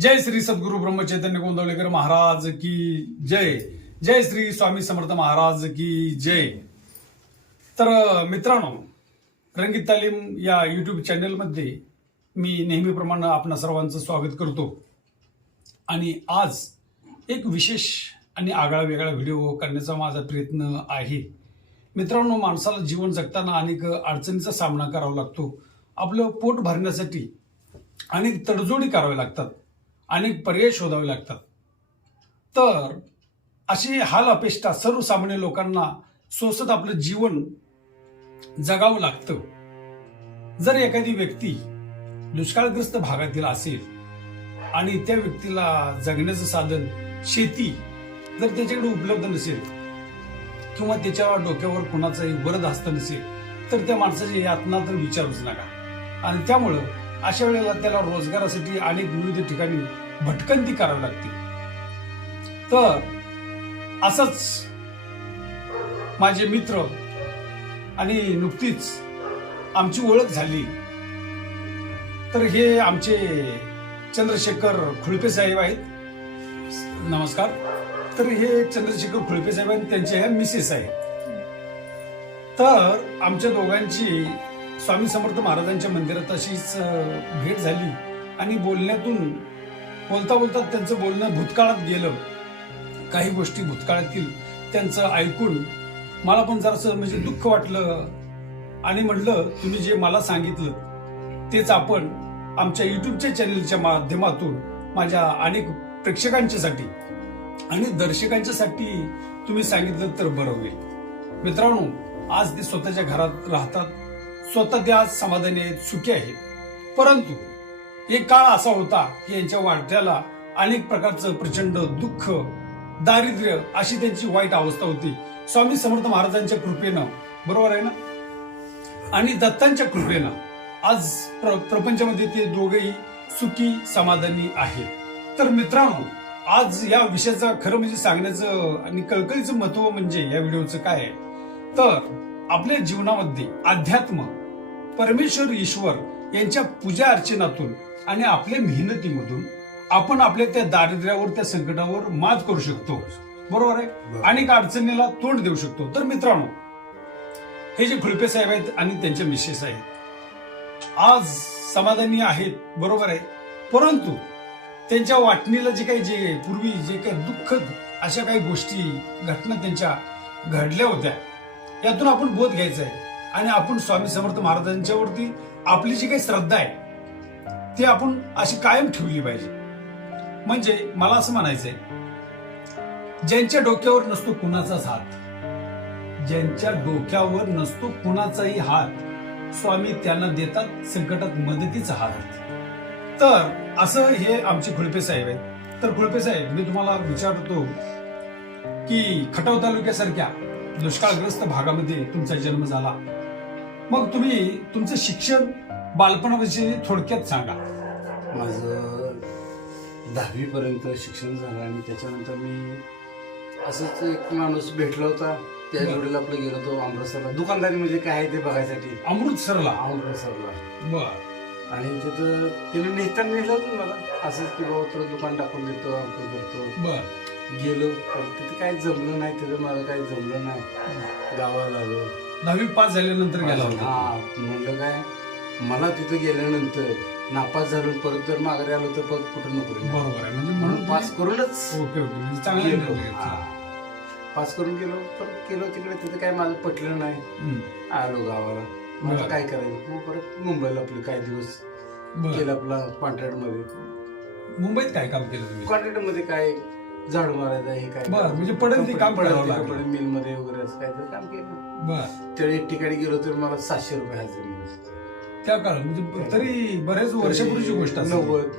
जय श्री सद्गुरु ब्रह्मचैतन्य गोंदवलेकर महाराज की जय. जय श्री स्वामी समर्थ महाराज की जय. तर मित्रांनो रंगीत तालीम या यूट्यूब चॅनलमध्ये मी नेहमीप्रमाणे आपणा सर्वांचं स्वागत करतो. आणि आज एक विशेष आणि आगळा वेगळा व्हिडिओ करण्याचा माझा प्रयत्न आहे. मित्रांनो माणसाला जीवन जगताना अनेक अडचणीचा सामना करावा लागतो. आपलं पोट भरण्यासाठी अनेक तडजोडी कराव्या लागतात. अनेक पर्याय शोधावे लागतात. तर अशी हाल अपेष्टा सर्वसामान्य लोकांना सोसत आपलं जीवन जगावं लागतं. जर एखादी व्यक्ती दुष्काळग्रस्त भागातील असेल आणि त्या व्यक्तीला जगण्याचं साधन शेती जर त्याच्याकडे उपलब्ध नसेल किंवा त्याच्या डोक्यावर कुणाचाही वरद हस्त नसेल तर त्या माणसाची यातना तर विचारूच नका. आणि त्यामुळं अशा वेळेला त्याला रोजगारासाठी अनेक विविध ठिकाणी भटकंती करावी लागते. तर असंच माझे मित्र आणि नुकतीच आमची ओळख झाली. तर हे आमचे चंद्रशेखर खुळपे साहेब आहेत. नमस्कार. तर हे चंद्रशेखर खुळपे साहेब आणि त्यांचे ह्या मिसेस आहेत. तर आमच्या दोघांची स्वामी समर्थ महाराजांच्या मंदिरात अशीच भेट झाली. आणि बोलण्यातून बोलता बोलता त्यांचं बोलणं भूतकाळात गेलं. काही गोष्टी भूतकाळातील त्यांचं ऐकून मला पण जरासं म्हणजे दुःख वाटलं. आणि म्हटलं तुम्ही जे मला सांगितलं तेच आपण आमच्या युट्यूबच्या चॅनलच्या माध्यमातून माझ्या अनेक प्रेक्षकांच्यासाठी आणि दर्शकांच्यासाठी तुम्ही सांगितलं तर बरं होईल. मित्रांनो आज ते स्वतःच्या घरात राहतात. स्वतः त्या समाधानी आहेत सुखी आहेत परंतु एक काळ असा होता की यांच्या वाढत्याला अनेक प्रकारचं प्रचंड दुःख दारिद्र्य अशी त्यांची वाईट अवस्था होती. स्वामी समर्थ महाराजांच्या कृपेनं बरोबर आहे ना? आणि दत्तांच्या कृपेनं आज प्र, प्रपंचामध्ये ते दोघेही सुखी समाधानी आहेत. तर मित्रांनो आज या विषयाचं खरं म्हणजे सांगण्याचं आणि कळकळीचं महत्त्व म्हणजे या व्हिडिओचं काय आहे? तर आपल्या जीवनामध्ये अध्यात्म परमेश्वर ईश्वर यांच्या पूजा अर्चनातून आणि आपल्या मेहनतीमधून आपण आपल्या त्या दारिद्र्यावर त्या संकटावर मात करू शकतो. बरोबर आहे? अनेक अडचणीला तोंड देऊ शकतो. तर मित्रांनो हे जे खुळपे साहेब आहेत आणि त्यांच्या मिसेस आहेत आज समाधानी आहेत बरोबर आहे? परंतु त्यांच्या वाटणीला जे काही जे पूर्वी जे काही दुःखद अशा काही गोष्टी घटना त्यांच्या घडल्या होत्या यातून आपण बोध घ्यायचा आहे. आणि आपण स्वामी समर्थ महाराजांच्यावरती आपली जी काही श्रद्धा आहे ती आपण अशी कायम ठेवली पाहिजे. म्हणजे मला असं म्हणायचंय ज्यांच्या डोक्यावर नसतो कुणाचाच हात ज्यांच्या डोक्यावर नसतो कुणाचाही हात स्वामी त्यांना देतात संकटात मदतीचा हात. तर असं हे आमचे खुळपे साहेब आहेत. तर खुळपे साहेब मी तुम्हाला विचारतो की खटाव तालुक्यासारख्या दुष्काळग्रस्त भागामध्ये तुमचा जन्म झाला. मग तुम्ही तुमचं शिक्षण बालपणाविषयी थोडक्यात सांगा. माझं दहावीपर्यंत शिक्षण झालं आणि त्याच्यानंतर मी असंच एक माणूस भेटला होता. त्या बरं. जोडीला आपलं गेलो तो अमृतसरला. दुकानदारी म्हणजे काय आहे ते बघायसाठी? अमृतसरला? अमृतसरला. बर. आणि तिथं तिने नेताना नेलं होतं मला. असंच की बाबा तुला दुकान टाकून देतो आपण करतो. बर. गेलो पण तिथं काही जमलं नाही तिथं मला काही जमलं नाही. गावाला आलो. दहावी पास झाल्यानंतर गेला होता हा म्हणलं काय मला तिथं गेल्यानंतर नापास झालो परत जर माघारी आलो तर परत कुठं नोकरी नाही. बरोबर आहे म्हणजे म्हणून म्हणून पास करूनच ओके ओके म्हणजे चांगला गेलो. निर्णय घेतला. हा. पास करून गेलो परत गेलो तिकडे तिथं काय माझं पटलं नाही हम्म. आलो गावाला बरं. आता काय करायचं मग परत मुंबईला आपले काही दिवस बर केलं आपला कॉन्ट्रॅक्टमध्ये मुंबईत काय काम केलं तुम्ही कॉन्ट्रॅक्टमध्ये काय झाडू मारायचं हे काय बरं, म्हणजे पडेल ते काम करावं लागलं. मिलमध्ये वगैरे असं काय काम केलं. बर. त्या एक ठिकाणी गेलो तर मला सातशे रुपये हजरी मिळाली. त्या काळात म्हणजे तरी बऱ्याच वर्षापूर्वीची गोष्ट असेल. नव्वद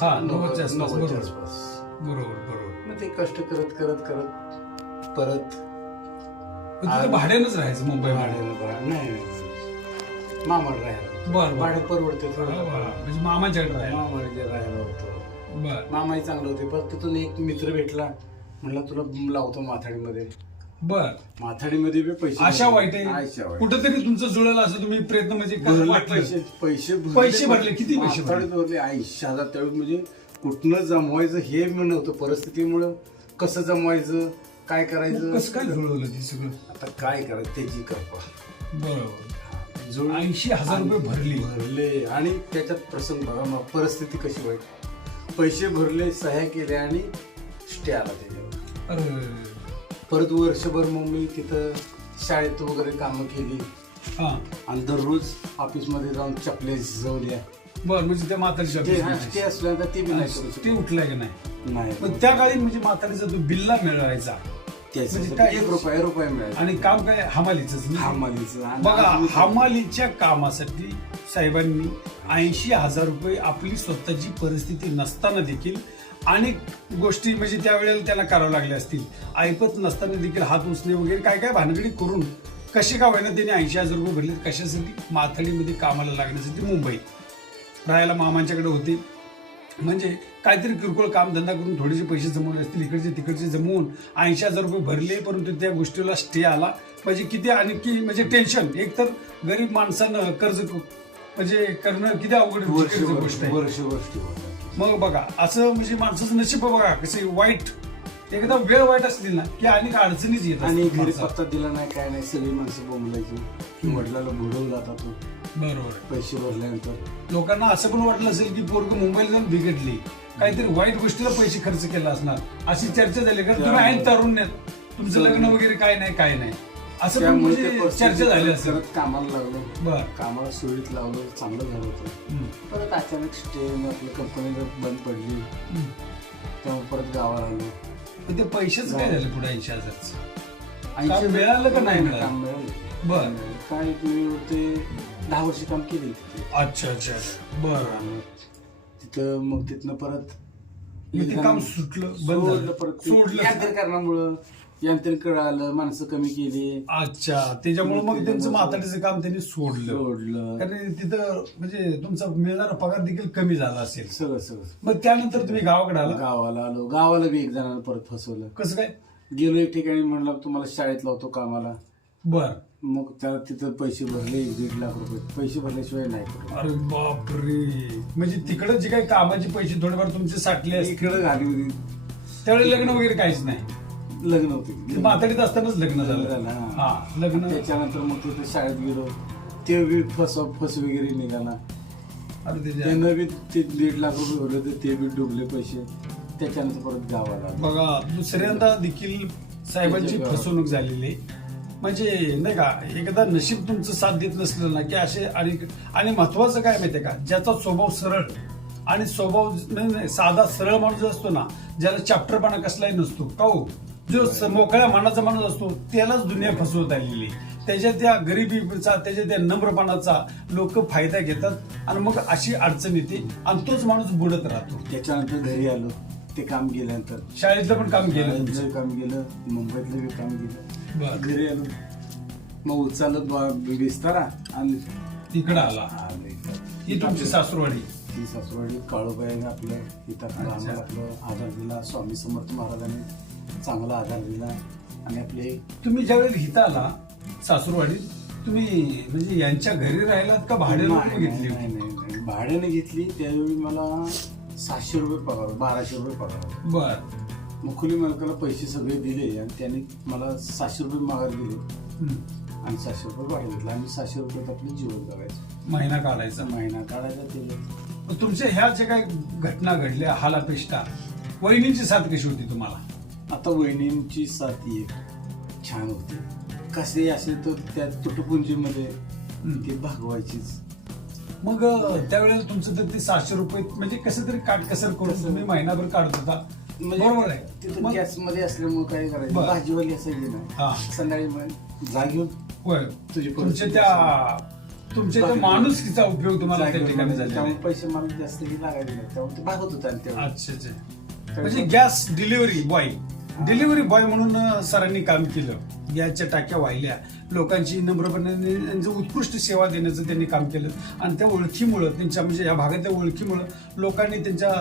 हा नव्वदच्या आसपास नव्वदच्या बरोबर. आसपास. बरोबर बरोबर. मग ते कष्ट करत करत करत परत पण तिथं भाड्यानंच राहायचं मुंबई भाड्यानं नाही नाही. राहायला बर बर. भाडे परवडते हा, वा. म्हणजे मामाच्याकडे राहायला होतो. बर. मामाही चांगलं होते. पण तिथून एक मित्र भेटला. म्हणला तुला लावतो माथाडीमध्ये बर. माथाडीमध्ये बी पैसे आशा वाईट आशा आहे वाईट. कुठंतरी तुमचं जुळलं असं तुम्ही प्रयत्न म्हणजे भरले? पैसे पैसे पैसे भरले, किती पैसे भरले? माथाडीत भरले. ऐंशी हजार त्यावेळी म्हणजे कुठनं जमवायचं हे मी नव्हतं. परिस्थितीमुळं कसं जमवायचं काय करायचं? कसं काय जुळवलं ते सगळं? आता काय करायचं त्याची कृपा बरोबर. जुळ- ऐंशी हजार रुपये भरली. भरले. आणि त्याच्यात प्रसंग बघा मग परिस्थिती कशी वाईट. पैसे भरले सह्या केल्या आणि स्टे आला त्याच्यावर परत वर्षभर मग मी तिथं शाळेत वगैरे कामं केली. हा. आणि दररोज ऑफिसमध्ये जाऊन चपले झिजवल्या. बर म्हणजे त्या म्हातारीच्या ते हा office स्टे. असल्यानंतर ते बी नाही करू ते शकत. उठलाय की नाही? नाही. पण त्या काळी म्हणजे म्हातारीचा तो बिल्ला मिळायचा. त्याच्यासाठी म्हणजे काय? एक रुपया रुपया मिळाला. आणि काम काय? हमालीच. हमालीचं बघा हमालीच्या कामासाठी साहेबांनी ऐंशी हजार रुपये आपली स्वतःची परिस्थिती नसताना देखील अनेक गोष्टी म्हणजे त्यावेळेला त्यांना करावं लागल्या असतील. ऐपत नसताना देखील हात उचणे वगैरे काय काय भानगडी करून कसे का होईना त्यांनी ऐंशी हजार रुपये भरले कशासाठी? माथाडीमध्ये कामाला लागण्यासाठी मुंबई. राहायला मामांच्याकडे होते. म्हणजे काहीतरी किरकोळ काम धंदा करून थोडेसे पैसे जमवले असतील इकडचे तिकडचे जमवून ऐंशी हजार रुपये भरले परंतु त्या गोष्टीला स्टे आला. म्हणजे किती आणखी म्हणजे टेन्शन एक तर गरीब माणसानं कर्ज म्हणजे करणं किती अवघड गोष्ट आहे. मग बघा असं म्हणजे माणसाचं नशीब बघा कसे वाईट. एकदा वेळ वाईट असली ना की अनेक अडचणीच येत आणि घरी. पत्ता दिला नाही काय नाही सगळी माणसं बोंबलायची. की वडिलाला बुडवला आता तो. बरोबर. पैसे भरल्यानंतर. लोकांना असं पण वाटलं असेल की पोरग मुंबईला जाऊन बिघडली. काहीतरी वाईट गोष्टीला पैसे खर्च केला असणार. अशी चर्चा झाली कारण तुम्ही आहे तरुण्यात तुमचं लग्न वगैरे काय नाही काय नाही. असं पण त्यामुळे ते म्हणजे परिस्थिती चर्चा झाली असेल. परत कामाला लागलो. बर. कामाला सुरळीत लावलं चांगलं झालं होतं. परत अचानक स्टे आपली कंपनी बंद पडली तेव्हा परत गावाला आलो. पण ते पैसेच काय झाले पुढे ऐंशी हजारच? ऐंशी काम मिळालं का नाही मिळालं? काम मिळालं. बर. काय मी ते दहा वर्ष काम केले. तिथे अच्छा अच्छा. बर. तिथं मग तिथनं परत मग ते काम सुटलं बंद सोडलं झालं परत ते सोडलं यांत्रिकरणामुळं यांत्रिक आलं माणसं कमी केली. अच्छा त्याच्यामुळे मग त्यांचं म्हातारीचं काम त्यांनी सोडलं. सोडलं. कारण तिथं म्हणजे तुमचा मिळणारा पगार देखील कमी झाला असेल. सगळं सगळं. मग त्यानंतर तुम्ही गावाकडे आला गावाला आलो. गावाला बी एक जणांना परत फसवलं. कसं काय? गेलो एक ठिकाणी म्हणलं तुम्हाला शाळेत लावतो कामाला. बर. मग त्याला तिथं पैसे भरले एक दीड लाख रुपये. पैसे भरल्याशिवाय नाही. अरे बापरे. म्हणजे तिकडे जे काही कामाचे पैसे थोडेफार तुमचे साठले असतील. इकडं घाली होती. त्यावेळी लग्न वगैरे काहीच नाही. लग्न होते. म्हातारीत असतानाच लग्न झालं. झालं, हा. हा लग्न. त्याच्यानंतर मग तिथे शाळेत गेलो. ते बी फस फस वगैरे निघाला. अरे त्याच्या- बी ते दीड लाख रुपये भरले तर ते बी डुबले पैसे. त्याच्यानंतर परत गावाला आलो. बघा दुसऱ्यांदा देखील साहेबांची फसवणूक झालेली आहे. म्हणजे नाही का एकदा नशीब तुमचं साथ देत नसलं ना की असे आणि आणि महत्वाचं काय माहितीये का ज्याचा स्वभाव सरळ आणि स्वभाव नाही, नाही, साधा सरळ माणूस असतो ना ज्याला चॅप्टरपणा कसलाही नसतो का हो? जो मोकळ्या मनाचा माणूस असतो त्यालाच दुनिया फसवत आलेली. त्याच्या त्या गरिबीचा त्याच्या त्या नम्रपणाचा लोक फायदा घेतात आणि मग अशी अडचण येते आणि तोच माणूस बुडत राहतो. त्याच्यानंतर घरी आलो ते काम गेल्यानंतर. शाळेतलं पण काम केलं काम गेलं मुंबईतलं काम गेलं बरं. घरी आलो मग उचलत ब- बिस्तारा आणि इकडं आला आलो. ही तुमची सासूरवाडी ती सासवडी काळूबाई आपलं इथं अच्छा. आम्हाला आपलं आधार दिला स्वामी समर्थ महाराजांनी चांगला आधार दिला आणि आपले तुम्ही ज्यावेळेला हिता आला सासूरवाडीत तुम्ही म्हणजे यांच्या घरी राहिलात का भाडे नाही, घेतली नाही, नाही, नाही. भाड्याने घेतली त्यावेळी मला सातशे रुपये पगार बाराशे रुपये पगार होता. बर मग खुली मालकाला पैसे सगळे दिले आणि त्यांनी मला सातशे रुपये माघार दिले. आणि सातशे रुपये भाडं घेतलं. आम्ही सातशे रुपयात आपलं जीवन जगायचं. महिना काढायचा. महिना काढायचा ते. मग तुमच्या ह्या ज्या काही घटना घडल्या हालापेष्टा वहिनींची साथ कशी होती तुम्हाला? आता वहिनींची साथ एक छान होती. कसे असेल तर त्या तुटपुंजीमध्ये ते भागवायचीच. मग अं, त्यावेळेला तुमचं तर ते सातशे रुपये म्हणजे कसं तरी काटकसर करून तुम्ही महिनाभर काढत होता. बरोबर म्हणजे आहे. तिथं मग- गॅसमध्ये असल्यामुळे काय करायचं? बरं. भाजीवाली असायची हा. ना संध्याकाळी मग जा घेऊन होय. तुझी तुमच्या परिस्थिती त्या तुमच्या त्या बाकी- माणुसकीचा उपयोग तुम्हाला त्या ठिकाणी झालेला त्यामुळे आहे. पैसे मला जास्त हे लागायचे नाही. त्यामुळे ते भागत होता तेव्हा. अच्छा अच्छा. म्हणजे gas delivery boy. Delivery boy म्हणून अं, सरांनी काम केलं. गॅसच्या टाक्या वाहिल्या. लोकांची नम्रपणे त्यांचं उत्कृष्ट सेवा देण्याचं त्यांनी काम केलं. आणि त्या ओळखीमुळं त्यांच्या म्हणजे या भागातल्या ओळखीमुळं लोकांनी त्यांच्या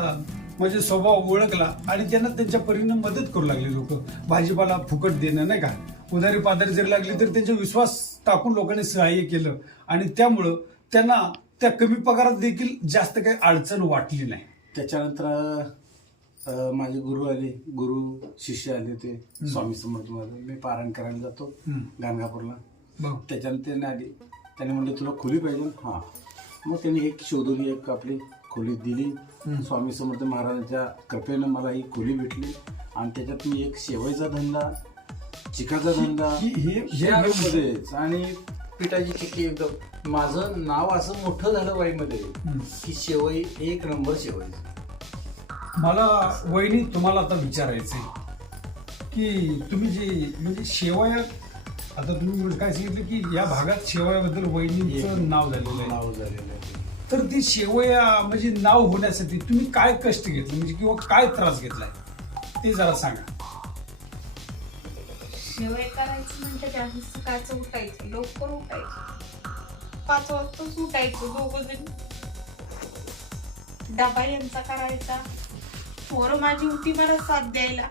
म्हणजे स्वभाव ओळखला आणि त्यांना त्यांच्या परीने मदत करू लागले लोक. भाजीपाला फुकट देणं नाही का? उधारी पाधारी जरी लागली तर त्यांचा विश्वास टाकून लोकांनी सहाय्य केलं. आणि त्यामुळं त्यांना त्या कमी पगारात देखील जास्त काही अडचण वाटली नाही. त्याच्यानंतर माझे गुरु आले. गुरु शिष्य आले ते स्वामी समर्थ महाराज. मी पारायण करायला जातो. गाणगापूरला. त्याच्यानंतर त्याने आली. त्याने म्हणलं तुला खोली पाहिजे? हां. मग त्यांनी एक शोधून एक आपली खोली दिली. स्वामी समर्थ महाराजांच्या कृपेनं मला ही खोली भेटली. आणि त्याच्यात मी एक शेवईचा धंदा चिकाचा धंदा मध्येच आणि पिठाची चिक्की एकदम माझं नाव असं मोठं झालं वाईमध्ये. की शेवई एक नंबर शेवई. मला वहिनी तुम्हाला आता विचारायचंय की तुम्ही जे म्हणजे शेवया आता तुम्ही काय सांगितलं की या भागात शेवयाबद्दल वहिनीचं नाव झालेलं आहे. नाव झालेलं आहे. तर ती शेवया म्हणजे नाव होण्यासाठी तुम्ही काय कष्ट घेतले? म्हणजे किंवा काय त्रास घेतलाय? ते जरा सांगा. शेवय करायची म्हणतं की सकाळचं उठायचं लवकर उठायचं. पाच वाजताच उठायचं दोघ जण. डबा यांचा करायचा. पोरं माझी होती मला साथ द्यायला.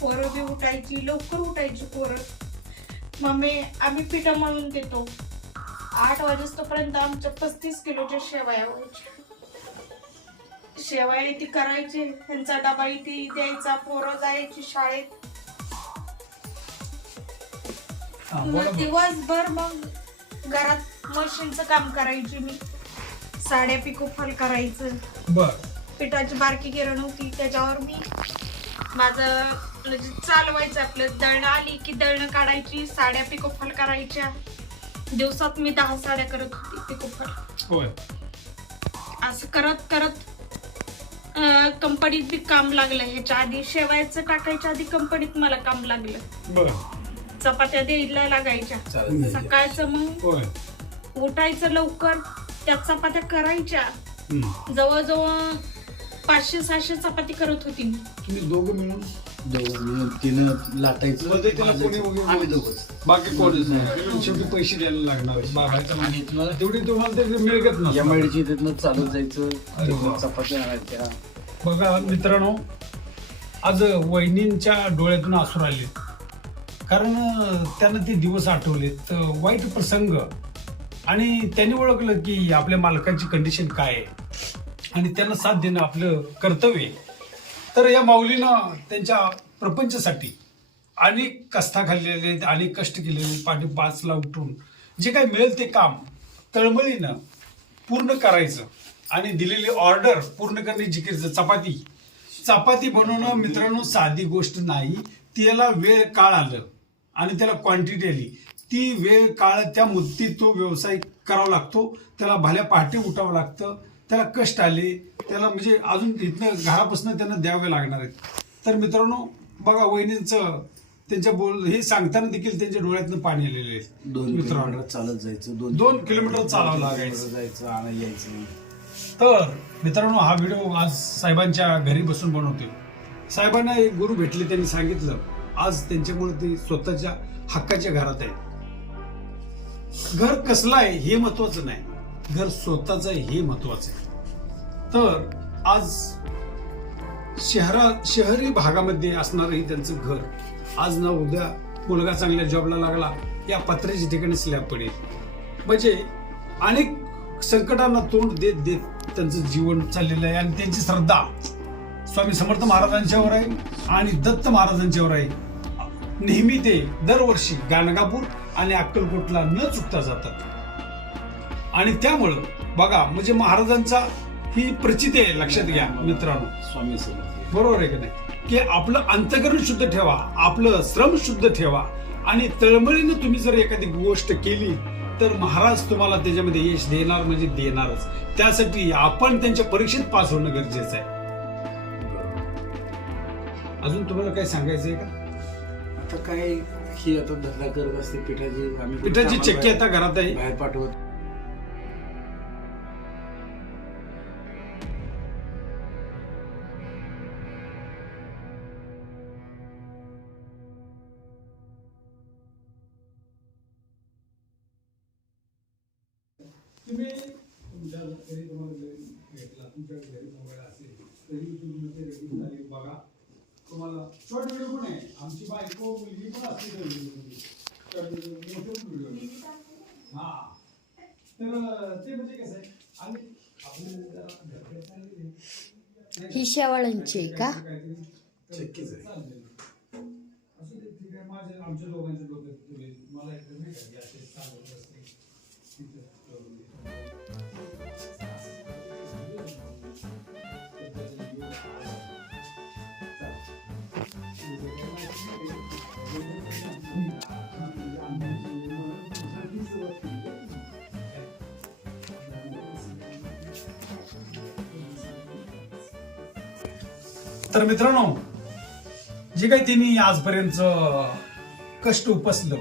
पोरं बी उठायची लवकर उठायची पोरं. मम्मी आम्ही पिठं मळून देतो. आठ वाजेपर्यंत आमच्या पस्तीस किलोच्या शेवया व्हायच्या शेवया ती करायचे त्यांचा डबा इथे द्यायचा पोरं जायची शाळेत. मग. दिवसभर मग घरात मशीनचं काम करायची मी. साड्या पिको फॉल करायचं. बर. पिठाची बारकी गिरण होती त्याच्यावर मी माझं म्हणजे चालवायचं आपलं. दळणं आली की दळणं काढायची साड्या पिको फॉल करायच्या. दिवसात मी दहा साड्या करत होती पिको फॉल होय. असं करत करत कंपनीत बी काम लागलं. ह्याच्या आधी शेवायचं टाकायच्या आधी कंपनीत मला काम लागलं. बर. चपात्या द्यायला लागायच्या. सकाळचं मग होय. उठायचं लवकर त्या चपात्या करायच्या. हम्म. जवळजवळ पाचशे सहाशे चपाती करत होती मी. तुम्ही दोघं मिळून दोघं तिनं लाटायचं मदतीला कोणी भाजायचं. वगैरे- आम्ही दोघंच बाकी कोणीच नाही शेवटी पैसे द्यायला लागणार आहे. आणि म्हणजे इथनं तेवढी तुम्हाला ते मिळत एम नसतं आय डीची तिथनं चालत जायचं अरे वा. तिथनं चपात्या आणायच्या. बघा मित्रांनो आज वहिनींच्या डोळ्यातून आसूर आले कारण अं, त्यांना ते दिवस आठवलेत. अं, वाईट प्रसंग. आणि त्यांनी ओळखलं की आपल्या मालकाची कंडिशन काय आहे. आणि त्यांना साथ देणं आपलं कर्तव्य आहे. तर या माऊलीनं त्यांच्या प्रपंचासाठी अनेक कस्था खाल्लेले आहेत, अनेक कष्ट केलेले पाठी पाचला उठून. जे काही मिळेल ते काम तळमळीनं पूर्ण करायचं आणि दिलेली ऑर्डर पूर्ण करणे जिकीरचं चपाती. चपाती बनवणं मित्रांनो साधी गोष्ट नाही. त्याला वेळ काळ आलं आणि त्याला क्वांटिटी आली. ती वेळ काळ त्या मुद्दीत तो व्यवसाय करावा लागतो. त्याला भल्या पहाटे उठावं लागतं. त्याला कष्ट आले. त्याला म्हणजे अजून इथनं घरापासून त्यांना द्यावे लागणार आहेत. तर मित्रांनो बघा वहिनींचं त्यांच्या बोल हे सांगताना देखील त्यांच्या डोळ्यातनं पाणी आलेले आहे. दोन मित्रांनो. किलोमीटर चालत जायचं दोन दोन किलोमीटर चालावं लागायचं. जायचं आणि यायचं. तर मित्रांनो हा व्हिडिओ आज साहेबांच्या घरी बसून बनवतोय. साहेबांना एक गुरु भेटले त्यांनी सांगितलं आज त्यांच्यामुळे ते स्वतःच्या हक्काच्या घरात आहे घर कसलं आहे हे महत्वाचं नाही. घर स्वतःच आहे हे महत्वाचं आहे. तर आज शहरा शहरी भागामध्ये असणारं हे त्यांचं घर आज ना उद्या मुलगा चांगल्या जॉबला लागला या पत्र्याच्या ठिकाणी स्लॅब पडेल. म्हणजे अनेक संकटांना तोंड देत देत त्यांचं जीवन चाललेलं आहे आणि त्यांची श्रद्धा स्वामी समर्थ महाराजांच्यावर आहे आणि दत्त महाराजांच्यावर आहे. नेहमी ते दरवर्षी गाणगापूर आणि अक्कलकोटला न चुकता जातात. आणि त्यामुळं बघा म्हणजे महाराजांचा ही प्रचिती आहे लक्षात घ्या मित्रांनो. स्वामी समर्थ. बरोबर आहे का नाही? की आपलं अंतकरण शुद्ध ठेवा आपलं श्रम शुद्ध ठेवा आणि तळमळीनं तुम्ही जर एखादी गोष्ट केली तर महाराज तुम्हाला त्याच्यामध्ये यश देणार म्हणजे देणारच. त्यासाठी आपण त्यांच्या परीक्षेत पास होणं गरजेचं आहे. अजून तुम्हाला काय सांगायचं आहे का? आता काय ही आता धंदा करत असते पिठाची आम्ही पिठाची चक्की आता घरात आहे. बाहेर पाठवत तरी तुम्ही ते रेडी झाली. बघा तुम्हाला शॉर्ट व्हिडिओ पण आहे आमची बायको मुलगी पण असते शॉर्ट व्हिडिओ मोठे व्हिडिओ हा. तर ते म्हणजे कसं आहे? आणि आपल्याला ही शेवाळांची आहे का? तर मित्रांनो जे काही त्यांनी आजपर्यंत कष्ट उपसलं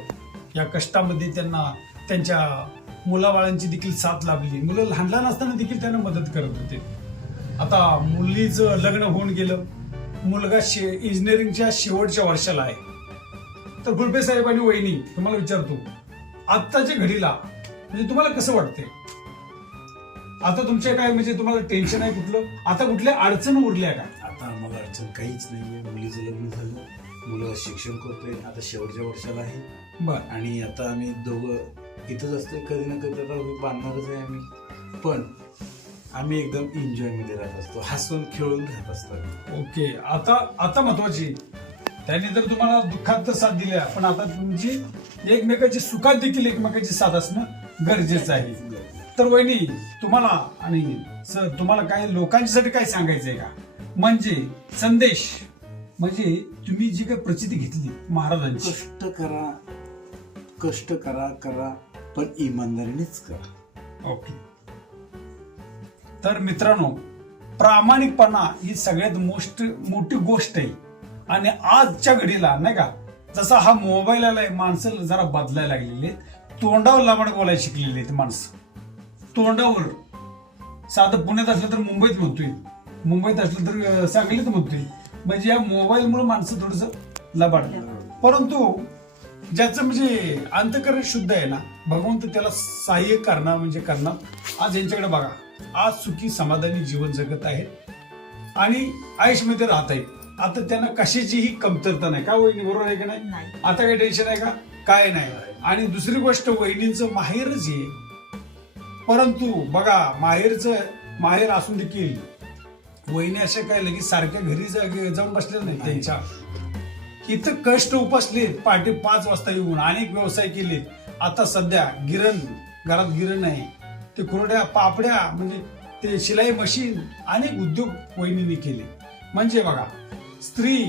या कष्टामध्ये त्यांना त्यांच्या मुलाबाळांची देखील साथ लाभली. मुलं लहान लहान असताना देखील त्यांना मदत करत होते. आता मुलीचं लग्न होऊन गेलं. मुलगा शे इंजिनिअरिंगच्या शेवटच्या वर्षाला आहे. तर गुळपे साहेब आणि वहिनी तुम्हाला विचारतो आत्ताच्या घडीला म्हणजे तुम्हाला कसं वाटतंय? आता तुमच्या काय म्हणजे तुम्हाला टेन्शन आहे कुठलं? आता कुठल्या अडचण उरल्या का? आम्हाला अडचण काहीच नाहीये. मुलीचं लग्न झालं. मुलं शिक्षण करतोय. आता शेवटच्या वर्षाला आहे. बर. आणि आता आम्ही दोघं इथंच असतोय. कधी ना कधी आता बांधणारच आहे आम्ही. पण आम्ही एकदम एन्जॉयमध्ये राहत असतो. हसून खेळून राहत असतो आम्ही. ओके. आता आता महत्वाची. त्यांनी तर तुम्हाला दुःखात तर साथ दिल्या पण आता तुमची एकमेकाची सुखात देखील एकमेकाची साथ असणं गरजेचं आहे. तर वहिनी तुम्हाला आणि सर तुम्हाला काय लोकांच्यासाठी काय सांगायचंय का? म्हणजे संदेश. म्हणजे तुम्ही जी काही प्रचिती घेतली महाराजांची. कष्ट करा. कष्ट करा करा पण इमानदारीनेच करा. ओके. तर मित्रांनो प्रामाणिकपणा ही सगळ्यात मोस्ट मोठी गोष्ट आहे. आणि आजच्या घडीला नाही का जसा हा मोबाईल आलाय माणसं जरा बदलायला लागलेली आहेत. तोंडावर लांबड बोलायला शिकलेली आहेत माणसं. तोंडावर. साधं पुण्यात असलं तर मुंबईत म्हणतोय. मुंबईत असलं तर सांगलीत म्हणतोय म्हणजे या मोबाईलमुळे माणसं थोडस लबाड. परंतु ज्याचं म्हणजे अंतकरण शुद्ध आहे ना भगवंत त्याला सहाय्य करणार म्हणजे करणार. आज यांच्याकडे बघा आज सुखी समाधानी जीवन जगत आहेत आणि आयुष्यमध्ये राहत आहेत आता त्यांना कशाचीही कमतरता नाही. का वहिनी बरोबर आहे का नाही? नाही. आता काही टेन्शन आहे का? काय नाही. आणि दुसरी गोष्ट वहिनींचं माहेरच आहे परंतु बघा माहेरचं माहेर असून देखील वहिनी अशा काय लगेच सारख्या घरी जा- जाऊन बसलेल्या नाही त्यांच्या. इथं कष्ट उपसले पहाटे पाच वाजता येऊन अनेक व्यवसाय केले. आता सध्या गिरण घरात गिरण आहे. ते कुरड्या पापड्या म्हणजे ते शिलाई मशीन अनेक उद्योग वहिनीने केले. म्हणजे बघा स्त्री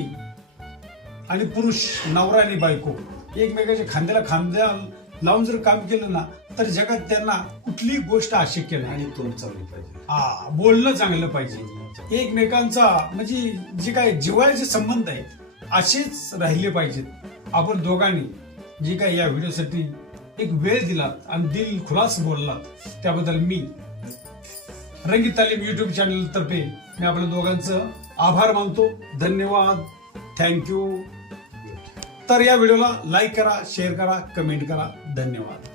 आणि पुरुष नवरा आणि बायको एकमेकाच्या खांद्याला खांद्या लावून जर काम केलं ना तर जगात त्यांना कुठलीही गोष्ट अशक्य नाही. आणि तोंड चालली पाहिजे. हा बोलणं चांगलं पाहिजे. एकमेकांचा. म्हणजे जे काय जिव्हाळ्याचे संबंध आहेत असेच राहिले पाहिजेत. आपण दोघांनी जे काय या व्हिडिओसाठी एक वेळ दिलात आणि दिल खुलास बोललात त्याबद्दल मी रंगीत तालीम युट्यूब चॅनल तर्फे मी आपल्या दोघांचं आभार मानतो. धन्यवाद. थँक्यू तर या व्हिडिओला लाईक करा शेअर करा कमेंट करा. धन्यवाद.